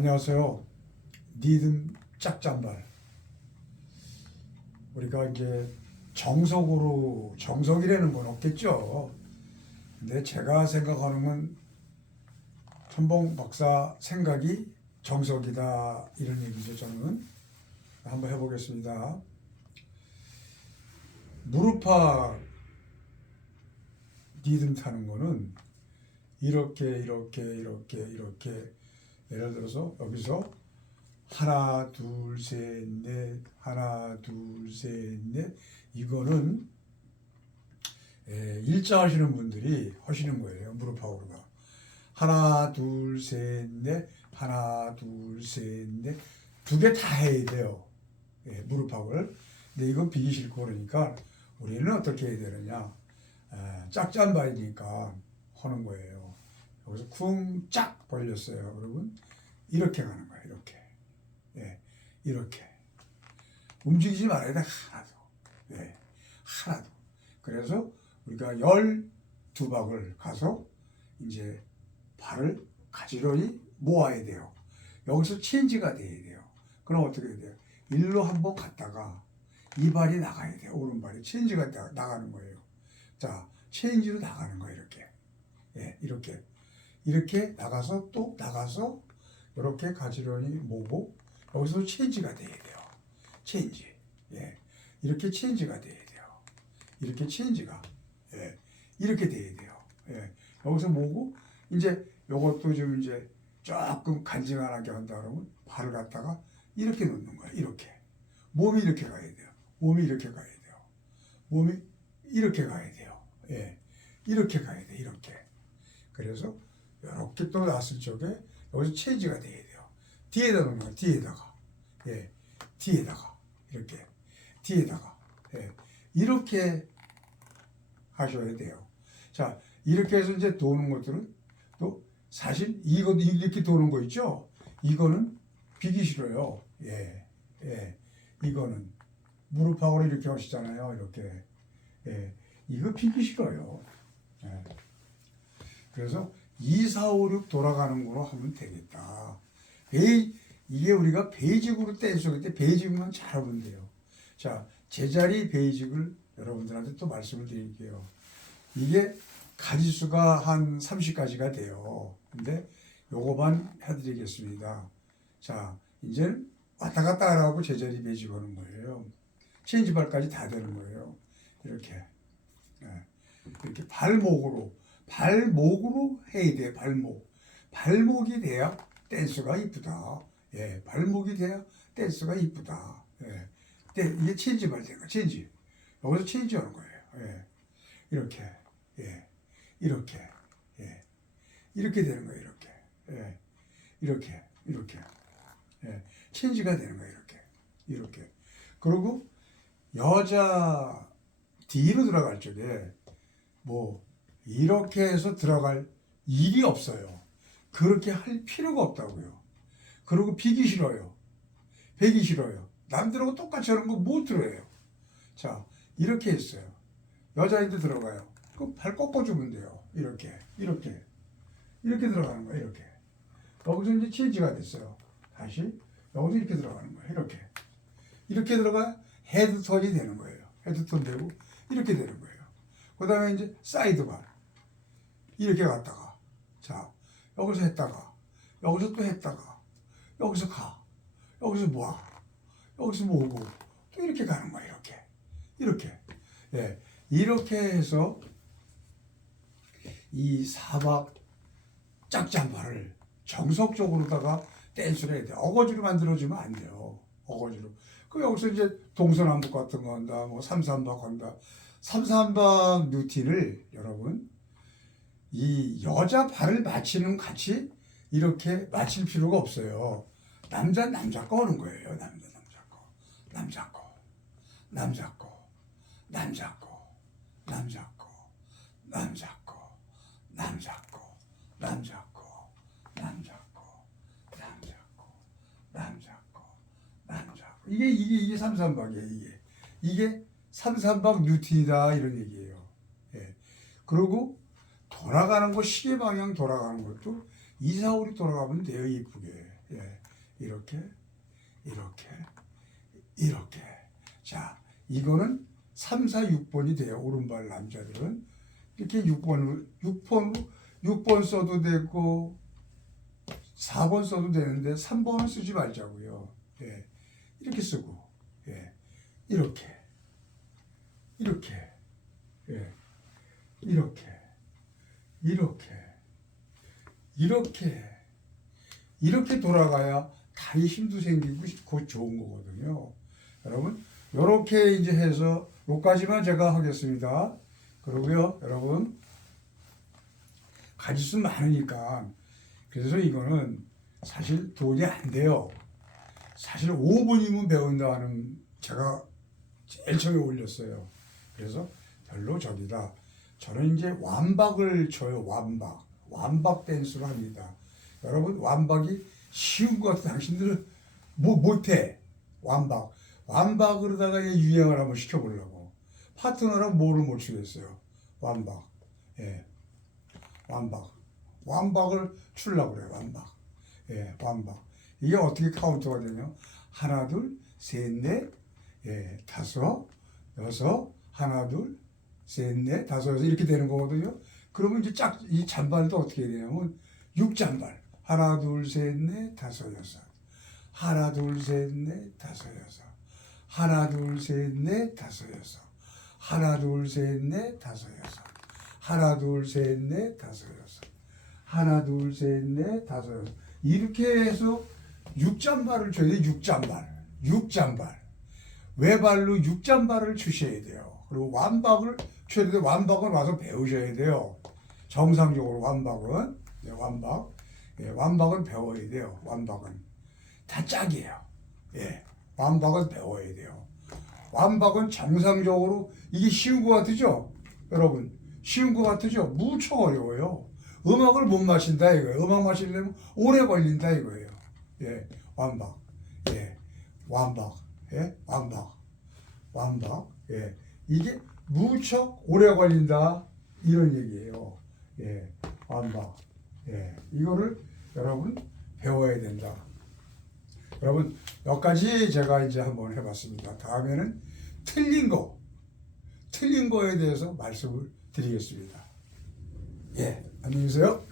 안녕하세요. 니든 짝잠발. 우리가 이제 정석으로 정석이라는 건 없겠죠. 근데 제가 생각하는 건 천봉 박사 생각이 정석이다 이런 얘기죠. 저는 한번 해보겠습니다. 무릎팍 리듬 타는 거는 이렇게 이렇게 이렇게 이렇게 예를 들어서 여기서 하나 둘셋넷 하나 둘셋넷. 이거는 에, 일자 하시는 분들이 하시는 거예요 무릎팍으로가. 하나 둘셋넷 하나 둘셋넷. 두 개 다 해야 돼요 예, 무릎팍을 근데 이건 비기 싫고 그러니까 우리는 어떻게 해야 되느냐. 에, 짝짠 바이니까 하는 거예요 여기서 쿵짝 벌렸어요 여러분. 이렇게 가는 거예요 이렇게. 예, 이렇게. 움직이지 말아야 돼 하나도. 예, 하나도. 그래서 우리가 열 두 박을 가서 이제 발을 가지런히 모아야 돼요. 여기서 체인지가 돼야 돼요. 그럼 어떻게 돼요? 일로 한 번 갔다가 이 발이 나가야 돼요. 오른발이 체인지가 나- 나가는 거예요. 자 체인지로 나가는 거예요 이렇게. 예, 이렇게 이렇게 나가서 또 나가서 이렇게 가지런히 모고 여기서 체인지가 돼야 돼요. 체인지. 예. 이렇게 체인지가 돼야 돼요. 이렇게 체인지가. 예. 이렇게 돼야 돼요. 예. 여기서 모고 이제 요것도 좀 이제 조금 간지간하게 한다 그러면 발을 갖다가 이렇게 놓는 거예요. 이렇게. 몸이 이렇게 가야 돼요. 몸이 이렇게 가야 돼요. 몸이 이렇게 가야 돼요. 예. 이렇게 가야 돼. 이렇게. 그래서 이렇게 또 놨을 적에 여기서 체지가 돼야 돼요. 뒤에다 놓는 거야. 뒤에다가. 예. 뒤에다가. 이렇게. 뒤에다가. 예. 이렇게 하셔야 돼요. 자, 이렇게 해서 이제 도는 것들은 또 사실 이거 이렇게 도는 거 있죠? 이거는 비기 싫어요. 예. 예. 이거는 무릎하고 이렇게 하시잖아요. 이렇게. 예. 이거 비기 싫어요. 예. 그래서 2, 4, 5, 6 돌아가는 거로 하면 되겠다. 베이, 이게 우리가 베이직으로 댄스할 때 베이직만 잘하면 돼요. 자, 제자리 베이직을 여러분들한테 또 말씀을 드릴게요. 이게 가지수가 한 30가지가 돼요. 근데 요거만 해드리겠습니다. 자, 이제 왔다 갔다 하라고 제자리 베이직 하는 거예요. 체인지발까지 다 되는 거예요. 이렇게. 예. 이렇게 발목으로 발목으로 해야 돼 발목. 발목이 돼야 댄스가 이쁘다. 예 발목이 돼야 댄스가 이쁘다. 예. 댄- 이게 체인지 발대가 체인지. 여기서 체인지 하는 거예요. 예. 이렇게. 예. 이렇게. 예. 이렇게 되는 거예요 이렇게. 예. 이렇게 이렇게. 예. 체인지가 되는 거예요 이렇게. 이렇게. 그리고 여자 뒤로 들어갈 적에 뭐 이렇게 해서 들어갈 일이 없어요. 그렇게 할 필요가 없다고요. 그리고 비기 싫어요. 배기 싫어요. 남들하고 똑같이 하는 거 못 들어요. 자, 이렇게 했어요. 여자인데 들어가요. 그럼 발 꺾어주면 돼요. 이렇게, 이렇게. 이렇게 들어가는 거예요. 이렇게. 여기서 이제 체인지가 됐어요. 다시 여기서 이렇게 들어가는 거예요. 이렇게. 이렇게 들어가 헤드턴이 되는 거예요. 헤드턴 되고 이렇게 되는 거예요. 그 다음에 이제 사이드발. 이렇게 갔다가. 자, 여기서 했다가. 여기서 또 했다가. 여기서 가. 여기서 모아. 여기서 모으고. 또 이렇게 가는 거야, 이렇게. 이렇게. 예. 이렇게 해서 이 사박 짝잠발을 정석적으로다가 댄스를 해야 돼. 어거지로 만들어주면 안 돼요. 어거지로. 그 여기서 이제 동서남북 같은 거 한다, 뭐 삼삼박 한다. 삼삼박 루틴을 여러분 이 여자 발을 맞히는 같이 이렇게 맞힐 필요가 없어요. 남자 남자 거 하는 거예요. 남자 남자 거, 남자 거, 남자 거, 남자 거, 남자 거, 남자 거, 남자 거, 남자 거, 남자 거, 남자 거, 남자 거, 남자 거. 이게 이게 이게 삼삼박이에요. 이게 이게 삼삼박 뉴틴이다 이런 얘기예요. 예. 그리고 돌아가는 거 시계 방향 돌아가는 것도 2, 4, 5이 돌아가면 돼요 이쁘게 예, 이렇게, 이렇게, 이렇게. 자, 이거는 3, 4, 6번이 돼요. 오른발 남자들은. 이렇게 6번으로, 6번으로, 6번 써도 되고, 4번 써도 되는데, 3번은 쓰지 말자고요. 예, 이렇게 쓰고, 예, 이렇게, 이렇게, 예, 이렇게, 이렇게, 이렇게, 이렇게 돌아가야 다리 힘도 생기고 곧 좋은 거거든요. 여러분, 이렇게 이제 해서 요까지만 제가 하겠습니다. 그러고요, 여러분 가지수 많으니까 그래서 이거는 사실 돈이 안 돼요. 사실 5분이면 배운다 하는 제가 제일 처음에 올렸어요. 그래서 별로 적이다. 저는 이제 완박을 쳐요. 완박. 완박 댄스로 합니다. 여러분 완박이 쉬운 것 같아. 당신들은 뭐 못해. 완박. 완박으로다가 유행을 한번 시켜보려고. 파트너랑 뭐를 못 추겠어요. 완박. 예. 완박. 완박을 추려고 그래요. 완박. 예, 완박. 이게 어떻게 카운트가 되냐? 하나, 둘, 셋, 넷, 예, 다섯, 여섯, 하나, 둘, 셋, 넷, 다섯, 여섯 이렇게 되는 거거든요. 그러면 이제 짝, 이 잔발도 어떻게 되냐면 육잔발. 하나, 둘, 셋, 넷, 다섯, 여섯. 하나, 둘, 셋, 넷, 다섯, 여섯. 하나, 둘, 셋, 넷, 다섯, 여섯. 하나, 둘, 셋, 넷, 다섯, 여섯. 하나, 둘, 셋, 넷, 다섯, 여섯. 하나, 둘, 셋, 넷, 다섯, 여섯. 이렇게 해서 육잔발을 쳐야 돼, 육잔발. 육잔발. 외발로 육잔발을 추셔야 돼요. 그리고 완박을 되는데 완박은 와서 배우셔야 돼요. 정상적으로 완박은. 네, 완박. 예, 완박은 배워야 돼요. 완박은. 다 짝이에요. 예, 완박은 배워야 돼요. 완박은 정상적으로 이게 쉬운 것 같으죠? 여러분 쉬운 것 같으죠? 무척 어려워요. 음악을 못 마신다 이거예요. 음악 마시려면 오래 걸린다 이거예요. 예, 완박. 예, 완박. 예, 완박. 완박. 예, 이게 무척 오래 걸린다 이런 얘기예요. 예, 완박. 예, 이거를 여러분 배워야 된다. 여러분 여기까지 제가 이제 한번 해봤습니다. 다음에는 틀린 거, 틀린 거에 대해서 말씀을 드리겠습니다. 예, 안녕히 계세요.